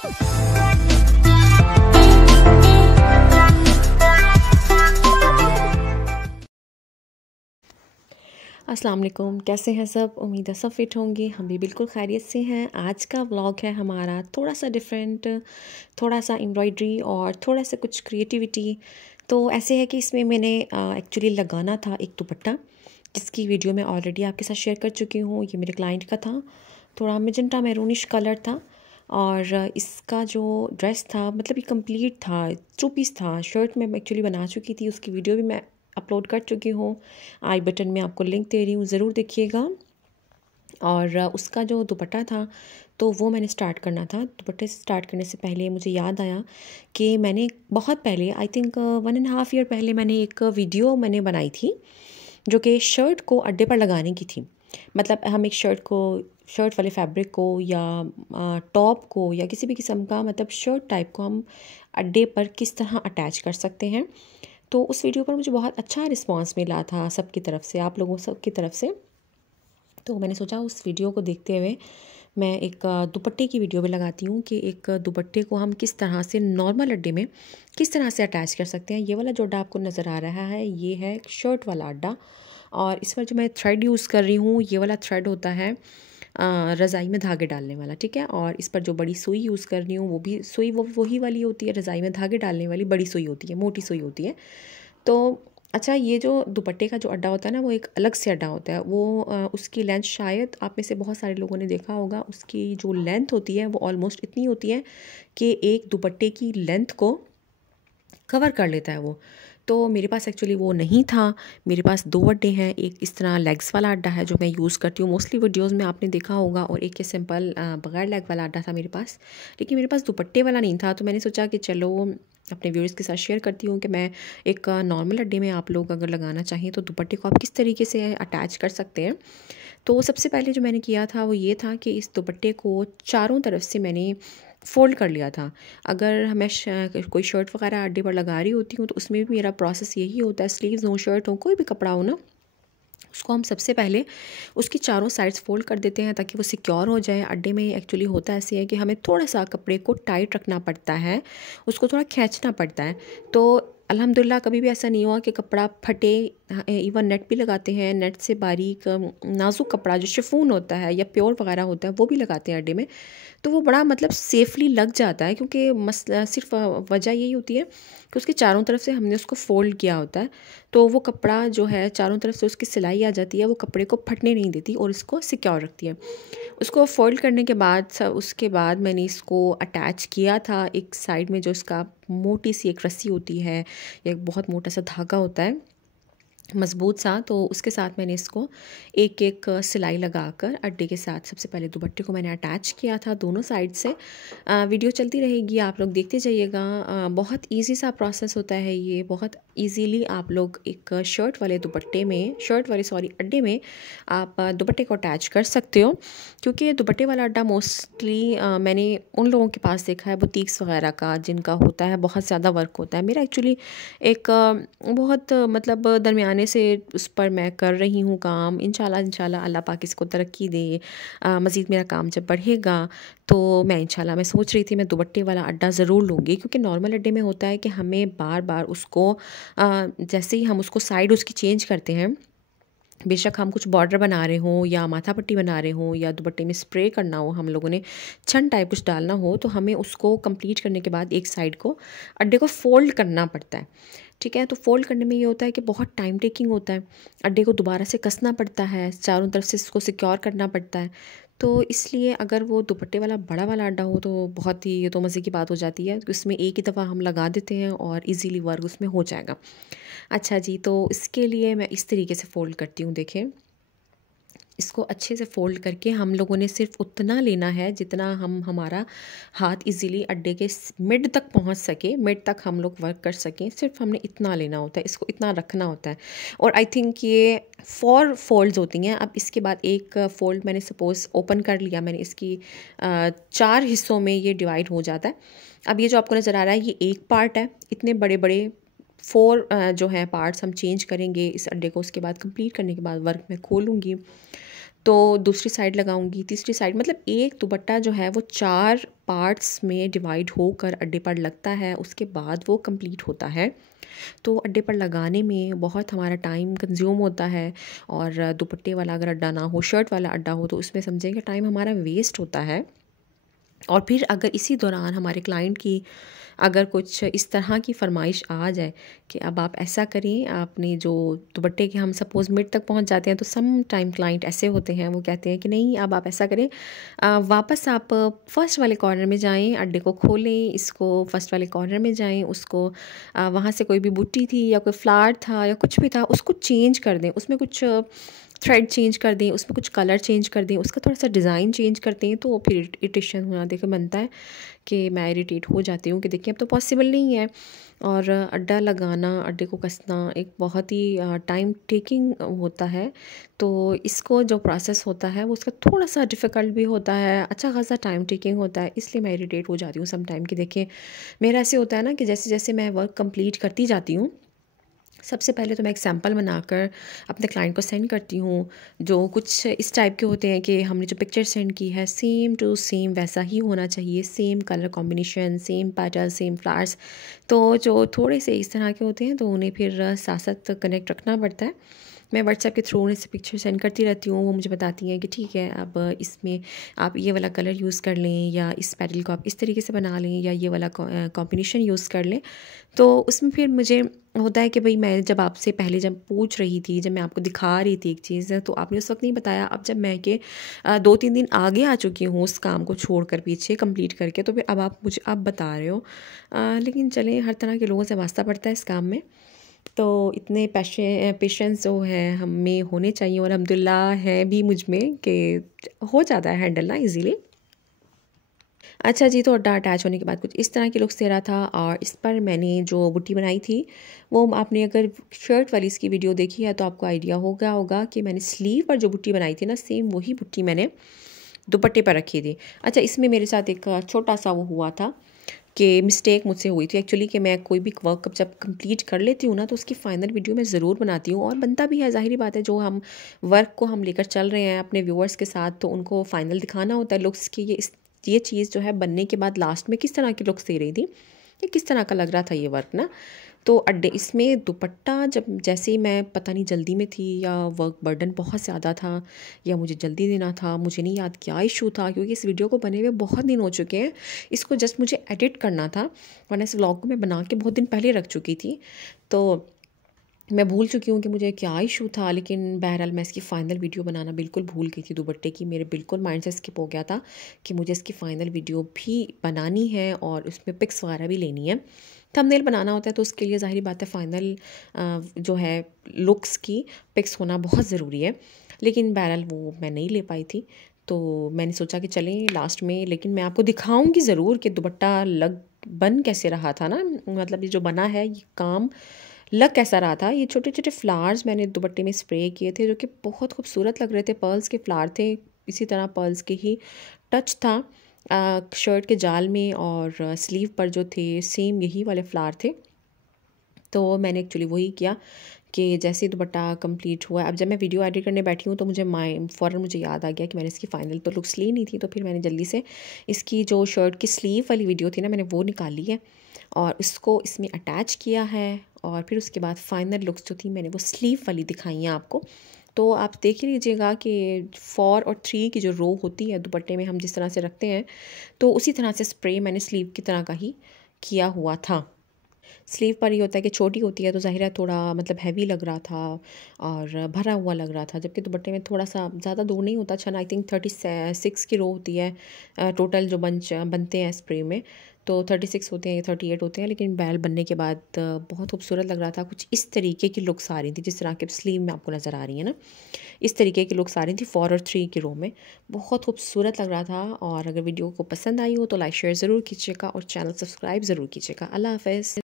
अस्सलाम वालेकुम, कैसे हैं सब। उम्मीद है सब फिट होंगे। हम भी बिल्कुल खैरियत से हैं। आज का व्लॉग है हमारा थोड़ा सा डिफरेंट, थोड़ा सा एम्ब्रॉयडरी और थोड़ा सा कुछ क्रिएटिविटी। तो ऐसे है कि इसमें मैंने एक्चुअली लगाना था एक दुपट्टा, जिसकी वीडियो मैं ऑलरेडी आपके साथ शेयर कर चुकी हूँ। ये मेरे क्लाइंट का था, थोड़ा मेजेंटा मैरूनिश कलर था और इसका जो ड्रेस था मतलब ये कंप्लीट था, 2 पीस था। शर्ट मैं एक्चुअली बना चुकी थी, उसकी वीडियो भी मैं अपलोड कर चुकी हूँ। आई बटन में आपको लिंक दे रही हूँ, ज़रूर देखिएगा। और उसका जो दुपट्टा था तो वो मैंने स्टार्ट करना था। दुपट्टे स्टार्ट करने से पहले मुझे याद आया कि मैंने बहुत पहले, आई थिंक 1.5 ईयर पहले, मैंने एक वीडियो बनाई थी जो कि शर्ट को अड्डे पर लगाने की थी। मतलब हम एक शर्ट वाले फैब्रिक को या टॉप को या किसी भी किस्म का मतलब शर्ट टाइप को हम अड्डे पर किस तरह अटैच कर सकते हैं। तो उस वीडियो पर मुझे बहुत अच्छा रिस्पांस मिला था सबकी तरफ से, आप लोगों सबकी तरफ से। तो मैंने सोचा उस वीडियो को देखते हुए मैं एक दुपट्टे की वीडियो भी लगाती हूँ कि एक दुपट्टे को हम किस तरह से नॉर्मल अड्डे में किस तरह से अटैच कर सकते हैं। ये वाला जो अड्डा आपको नज़र आ रहा है ये है शर्ट वाला अड्डा, और इस पर जो मैं थ्रेड यूज़ कर रही हूँ ये वाला थ्रेड होता है रज़ाई में धागे डालने वाला, ठीक है। और इस पर जो बड़ी सुई यूज़ कर रही हूँ वो भी सुई वही वाली होती है, रज़ाई में धागे डालने वाली बड़ी सुई होती है, मोटी सुई होती है। तो अच्छा, ये जो दुपट्टे का जो अड्डा होता है ना वो एक अलग से अड्डा होता है। वो उसकी लेंथ शायद आप में से बहुत सारे लोगों ने देखा होगा, उसकी जो लेंथ होती है वो ऑलमोस्ट इतनी होती है कि एक दुपट्टे की लेंथ को कवर कर लेता है वो। तो मेरे पास एक्चुअली वो नहीं था। मेरे पास 2 अड्डे हैं, एक इस तरह लेग्स वाला अड्डा है जो मैं यूज़ करती हूँ, मोस्टली वीडियोज़ में आपने देखा होगा, और एक ये सिंपल बगैर लेग वाला अड्डा था मेरे पास। लेकिन मेरे पास दुपट्टे वाला नहीं था, तो मैंने सोचा कि चलो अपने व्यूअर्स के साथ शेयर करती हूँ कि मैं एक नॉर्मल अड्डे में आप लोग अगर लगाना चाहें तो दुपट्टे को आप किस तरीके से अटैच कर सकते हैं। तो सबसे पहले जो मैंने किया था वो ये था कि इस दुपट्टे को चारों तरफ से मैंने फ़ोल्ड कर लिया था। अगर मैं कोई शर्ट वगैरह अड्डे पर लगा रही होती हूँ तो उसमें भी मेरा प्रोसेस यही होता है, स्लीव्स हो, शर्ट हो, कोई भी कपड़ा हो ना, उसको हम सबसे पहले उसकी चारों साइड्स फ़ोल्ड कर देते हैं ताकि वो सिक्योर हो जाए। अड्डे में एक्चुअली होता ऐसे है कि हमें थोड़ा सा कपड़े को टाइट रखना पड़ता है, उसको थोड़ा खींचना पड़ता है। तो अल्हम्दुलिल्लाह कभी भी ऐसा नहीं हुआ कि कपड़ा फटे। इवन नेट भी लगाते हैं, नेट से बारीक नाजुक कपड़ा जो शिफॉन होता है या प्योर वगैरह होता है वो भी लगाते हैं अड्डे में, तो वो बड़ा मतलब सेफली लग जाता है। क्योंकि मसला सिर्फ वजह यही होती है कि उसके चारों तरफ से हमने उसको फ़ोल्ड किया होता है, तो वो कपड़ा जो है चारों तरफ से उसकी सिलाई आ जाती है, वो कपड़े को फटने नहीं देती और इसको सिक्योर रखती है। उसको फोल्ड करने के बाद उसके बाद मैंने इसको अटैच किया था एक साइड में, जो इसका मोटी सी एक रस्सी होती है या एक बहुत मोटा सा धागा होता है मज़बूत सा, तो उसके साथ मैंने इसको एक एक सिलाई लगाकर अड्डे के साथ सबसे पहले दुपट्टे को मैंने अटैच किया था दोनों साइड से। वीडियो चलती रहेगी, आप लोग देखते जाइएगा। बहुत इजी सा प्रोसेस होता है ये, बहुत इजीली आप लोग एक शर्ट वाले अड्डे में आप दुपट्टे को अटैच कर सकते हो। क्योंकि दुपट्टे वाला अड्डा मोस्टली मैंने उन लोगों के पास देखा है बुटीक्स वगैरह का, जिनका होता है बहुत ज़्यादा वर्क होता है। मेरा एक्चुअली एक बहुत मतलब दरमियाने से उस पर मैं कर रही हूँ काम। इंशाल्लाह अल्लाह पाक इसको तरक्की दे। मज़ीद मेरा काम जब बढ़ेगा तो मैं सोच रही थी मैं दुपट्टे वाला अड्डा ज़रूर लूँगी। क्योंकि नॉर्मल अड्डे में होता है कि हमें बार बार उसको जैसे ही हम उसको साइड उसकी चेंज करते हैं, बेशक हम कुछ बॉर्डर बना रहे हों या माथा पट्टी बना रहे हों या दुपट्टे में स्प्रे करना हो, हम लोगों ने छन टाइप कुछ डालना हो, तो हमें उसको कंप्लीट करने के बाद एक साइड को अड्डे को फ़ोल्ड करना पड़ता है, ठीक है। तो फ़ोल्ड करने में ये होता है कि बहुत टाइम टेकिंग होता है, अड्डे को दोबारा से कसना पड़ता है, चारों तरफ से इसको सिक्योर करना पड़ता है। तो इसलिए अगर वो दुपट्टे वाला बड़ा वाला अड्डा हो तो बहुत ही, ये तो मज़े की बात हो जाती है कि उसमें एक ही दफ़ा हम लगा देते हैं और इजीली वर्क उसमें हो जाएगा। अच्छा जी, तो इसके लिए मैं इस तरीके से फ़ोल्ड करती हूँ। देखें, इसको अच्छे से फ़ोल्ड करके हम लोगों ने सिर्फ उतना लेना है जितना हमारा हाथ इजीली अड्डे के मिड तक पहुंच सके, मिड तक हम लोग वर्क कर सकें, सिर्फ हमने इतना लेना होता है, इसको इतना रखना होता है। और आई थिंक ये 4 फोल्ड्स होती हैं। अब इसके बाद एक फ़ोल्ड मैंने सपोज़ ओपन कर लिया, मैंने इसकी 4 हिस्सों में ये डिवाइड हो जाता है। अब ये जो आपको नज़र आ रहा है ये एक पार्ट है, इतने बड़े बड़े 4 जो हैं पार्ट्स हम चेंज करेंगे इस अड्डे को। उसके बाद कंप्लीट करने के बाद वर्क में खोलूँगी तो दूसरी साइड लगाऊंगी, तीसरी साइड, मतलब एक दुपट्टा जो है वो 4 पार्ट्स में डिवाइड होकर अड्डे पर लगता है, उसके बाद वो कंप्लीट होता है। तो अड्डे पर लगाने में बहुत हमारा टाइम कंज्यूम होता है, और दुपट्टे वाला अगर अड्डा ना हो, शर्ट वाला अड्डा हो, तो उसमें समझेंगे टाइम हमारा वेस्ट होता है। और फिर अगर इसी दौरान हमारे क्लाइंट की अगर कुछ इस तरह की फरमाइश आ जाए कि अब आप ऐसा करें, आपने जो दुपट्टे के हम सपोज़ मिड तक पहुंच जाते हैं, तो सम टाइम क्लाइंट ऐसे होते हैं, वो कहते हैं कि नहीं अब आप ऐसा करें, वापस आप फर्स्ट वाले कॉर्नर में जाएं, अड्डे को खोलें, इसको फर्स्ट वाले कॉर्नर में जाएं, उसको वहाँ से कोई भी बुट्टी थी या कोई फ्लावर था या कुछ भी था, उसको चेंज कर दें, उसमें कुछ थ्रेड चेंज कर दें, उसमें कुछ कलर चेंज कर दें, उसका थोड़ा सा डिज़ाइन चेंज करते हैं, तो फिर इरिटेशन होना देखो बनता है कि मैं इरिटेट हो जाती हूँ कि देखिए अब तो पॉसिबल नहीं है। और अड्डा लगाना, अड्डे को कसना एक बहुत ही टाइम टेकिंग होता है। तो इसको जो प्रोसेस होता है वो उसका थोड़ा सा डिफ़िकल्ट भी होता है, अच्छा खासा टाइम टेकिंग होता है, इसलिए मैं इरिटेट हो जाती हूँ सम टाइम कि देखिए मेरा ऐसे होता है ना कि जैसे जैसे मैं वर्क कंप्लीट करती जाती हूँ, सबसे पहले तो मैं एक सैम्पल बनाकर अपने क्लाइंट को सेंड करती हूँ, जो कुछ इस टाइप के होते हैं कि हमने जो पिक्चर सेंड की है सेम टू सेम वैसा ही होना चाहिए, same colour combination, same pattern, same flowers. तो जो थोड़े से इस तरह के होते हैं तो उन्हें फिर साथ साथ कनेक्ट रखना पड़ता है। मैं व्हाट्सएप के थ्रू उन्हें से पिक्चर सेंड करती रहती हूँ, वो मुझे बताती हैं कि ठीक है अब इसमें आप ये वाला कलर यूज़ कर लें, या इस पैटल को आप इस तरीके से बना लें, या ये वाला कॉम्बिनेशन यूज़ कर लें। तो उसमें फिर मुझे होता है कि भाई मैं जब आपसे पहले जब पूछ रही थी, जब मैं आपको दिखा रही थी एक चीज़, तो आपने उस वक्त नहीं बताया। अब जब मैं कि 2-3 दिन आगे आ चुकी हूँ उस काम को छोड़कर पीछे कंप्लीट करके, तो फिर अब आप मुझे अब बता रहे हो। लेकिन चलें, हर तरह के लोगों से वास्ता पड़ता है इस काम में, तो इतने पेशेंस जो है हम में होने चाहिए, और अल्हम्दुलिल्लाह है भी मुझ में कि हो जाता है हैंडल ना इजीली। अच्छा जी, तो अड्डा अटैच होने के बाद कुछ इस तरह के लुक्स दे रहा था, और इस पर मैंने जो बुट्टी बनाई थी वो आपने अगर शर्ट वाली इसकी वीडियो देखी है तो आपको आइडिया होगा कि मैंने स्लीव पर जो बुट्टी बनाई थी ना, सेम वही बुट्टी मैंने दुपट्टे पर रखी थी। अच्छा, इसमें मेरे साथ एक छोटा सा वो हुआ था कि मिस्टेक मुझसे हुई थी एक्चुअली, कि मैं कोई भी वर्क जब कंप्लीट कर लेती हूँ ना, तो उसकी फ़ाइनल वीडियो मैं ज़रूर बनाती हूँ, और बनता भी है, ज़ाहिरी बात है, जो हम वर्क को हम लेकर चल रहे हैं अपने व्यूअर्स के साथ, तो उनको फ़ाइनल दिखाना होता है लुक्स की, ये चीज़ जो है बनने के बाद लास्ट में किस तरह की लुक्स दे रही थी, ये किस तरह का लग रहा था ये वर्क ना। तो अड्डे इसमें दुपट्टा जब जैसे ही मैं पता नहीं जल्दी में थी, या वर्क बर्डन बहुत ज़्यादा था, या मुझे जल्दी देना था, मुझे नहीं याद क्या इशू था, क्योंकि इस वीडियो को बने हुए बहुत दिन हो चुके हैं, इसको जस्ट मुझे एडिट करना था, वरना इस व्लॉग को मैं बना के बहुत दिन पहले रख चुकी थी। तो मैं भूल चुकी हूँ कि मुझे क्या इशू था, लेकिन बहरहाल मैं इसकी फ़ाइनल वीडियो बनाना बिल्कुल भूल गई थी दुपट्टे की, मेरे बिल्कुल माइंड से स्किप हो गया था कि मुझे इसकी फ़ाइनल वीडियो भी बनानी है और उसमें पिक्स वगैरह भी लेनी है। थंबनेल बनाना होता है तो उसके लिए ज़ाहिर बात है फ़ाइनल जो है लुक्स की पिक्स होना बहुत ज़रूरी है, लेकिन बहरहाल वो मैं नहीं ले पाई थी। तो मैंने सोचा कि चलें लास्ट में, लेकिन मैं आपको दिखाऊंगी ज़रूर कि दुपट्टा लग बन कैसे रहा था ना, मतलब ये जो बना है ये काम लग कैसा रहा था। ये छोटे छोटे फ्लावर्स मैंने दुपट्टे में स्प्रे किए थे, जो कि बहुत खूबसूरत लग रहे थे, पर्ल्स के फ्लावर थे, इसी तरह पर्ल्स के ही टच था शर्ट के जाल में, और स्लीव पर जो थे सेम यही वाले फ्लावर थे। तो मैंने एक्चुअली वही किया कि जैसे ही दुपट्टा कंप्लीट हुआ, अब जब मैं वीडियो एडिट करने बैठी हूँ तो फ़ौरन मुझे याद आ गया कि मैंने इसकी फ़ाइनल तो लुक्स ली नहीं थी, तो फिर मैंने जल्दी से इसकी जो शर्ट की स्लीव वाली वीडियो थी ना, मैंने वो निकाली है और उसको इसमें अटैच किया है, और फिर उसके बाद फ़ाइनल लुक्स जो थी मैंने वो स्लीव वाली दिखाई हैं आपको। तो आप देख लीजिएगा कि 4 और 3 की जो रो होती है दुपट्टे में हम जिस तरह से रखते हैं, तो उसी तरह से स्प्रे मैंने स्लीव की तरह का ही किया हुआ था। स्लीव पर ये होता है कि छोटी होती है तो ज़ाहिर है थोड़ा मतलब हैवी लग रहा था और भरा हुआ लग रहा था, जबकि दुपट्टे में थोड़ा सा ज़्यादा दूर नहीं होता। छन आई थिंक 36 की रो होती है टोटल जो बनते हैं स्प्रे में, तो 36 होते हैं या 38 होते हैं, लेकिन बैल बनने के बाद बहुत खूबसूरत लग रहा था। कुछ इस तरीके की लुक्स आ रही थी जिस तरह के स्लीव में आपको नज़र आ रही है ना, इस तरीके की लुक्स आ रही थी 4 और 3 की रो में, बहुत खूबसूरत लग रहा था। और अगर वीडियो को पसंद आई हो तो लाइक शेयर ज़रूर कीजिएगा और चैनल सब्सक्राइब ज़रूर कीजिएगा। अल्लाह हाफ़िज़।